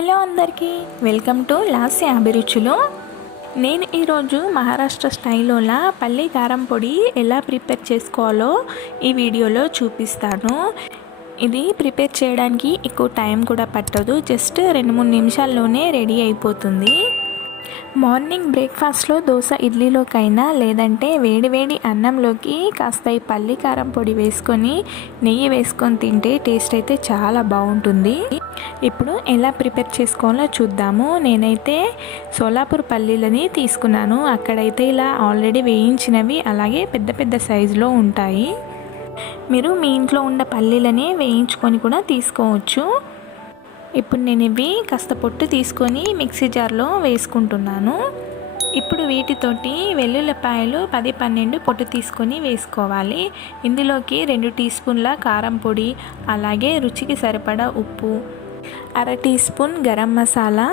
Hello అందరికీ, welcome to Lasya అభిరుచులు. నేను ఈరోజు మహారాష్ట్ర స్టైల్లోలా పల్లి కారం పొడి ఎలా ప్రిపేర్ చేసుకోవాలో ఈ వీడియోలో చూపిస్తాను. ఇది ప్రిపేర్ చేయడానికి ఎక్కువ టైం కూడా పట్టదు, జస్ట్ 2-3 నిమిషాల్లోనే రెడీ అయిపోతుంది. మార్నింగ్ బ్రేక్ఫాస్ట్లో దోశ, ఇడ్లీలోకైనా లేదంటే వేడివేడి అన్నంలోకి కాస్త ఈ పల్లి కారం పొడి వేసుకొని నెయ్యి వేసుకొని తింటే టేస్ట్ అయితే చాలా బాగుంటుంది. ఇప్పుడు ఎలా ప్రిపేర్ చేసుకోవాలో చూద్దాము. నేనైతే సోలాపూర్ పల్లీలని తీసుకున్నాను. అక్కడైతే ఇలా ఆల్రెడీ వేయించినవి అలాగే పెద్ద పెద్ద సైజులో ఉంటాయి. మీరు మీ ఇంట్లో ఉన్న పల్లీలని వేయించుకొని కూడా తీసుకోవచ్చు. ఇప్పుడు నేను ఇవి కాస్త పొట్టు తీసుకొని మిక్సీ జార్లో వేసుకుంటున్నాను. ఇప్పుడు వీటితోటి వెల్లుల్లిపాయలు 10-12 పొట్టు తీసుకొని వేసుకోవాలి. ఇందులోకి 2 టీ స్పూన్ల కారం పొడి, అలాగే రుచికి సరిపడా ఉప్పు, 1/2 టీ స్పూన్ గరం మసాలా,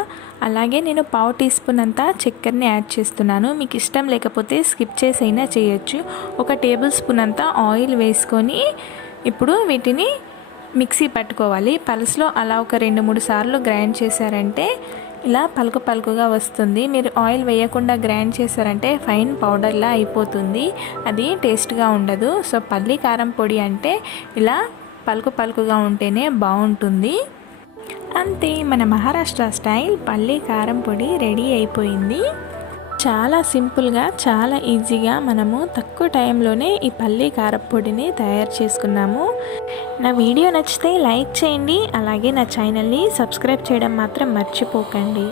అలాగే నేను 1/2 టీ స్పూన్ అంతా చక్కెరని యాడ్ చేస్తున్నాను. మీకు ఇష్టం లేకపోతే స్కిప్ చేసైనా చేయొచ్చు. 1 టేబుల్ స్పూన్ అంతా ఆయిల్ వేసుకొని ఇప్పుడు వీటిని మిక్సీ పట్టుకోవాలి. పల్స్లో అలా ఒక 2-3 సార్లు గ్రైండ్ చేశారంటే ఇలా పలుకుగా వస్తుంది. మీరు ఆయిల్ వేయకుండా గ్రైండ్ చేశారంటే ఫైన్ పౌడర్లా అయిపోతుంది, అది టేస్ట్గా ఉండదు. సో పల్లి కారం పొడి అంటే ఇలా పలుకుగా ఉంటేనే బాగుంటుంది. అంతే, మన మహారాష్ట్ర స్టైల్ పల్లి కారం పొడి రెడీ అయిపోయింది. చాలా సింపుల్గా, చాలా ఈజీగా మనము తక్కువ టైంలోనే ఈ పల్లి కారపొడిని తయారు చేసుకున్నాము. నా వీడియో నచ్చితే లైక్ చేయండి, అలాగే నా ఛానల్ని సబ్స్క్రైబ్ చేయడం మాత్రం మర్చిపోకండి.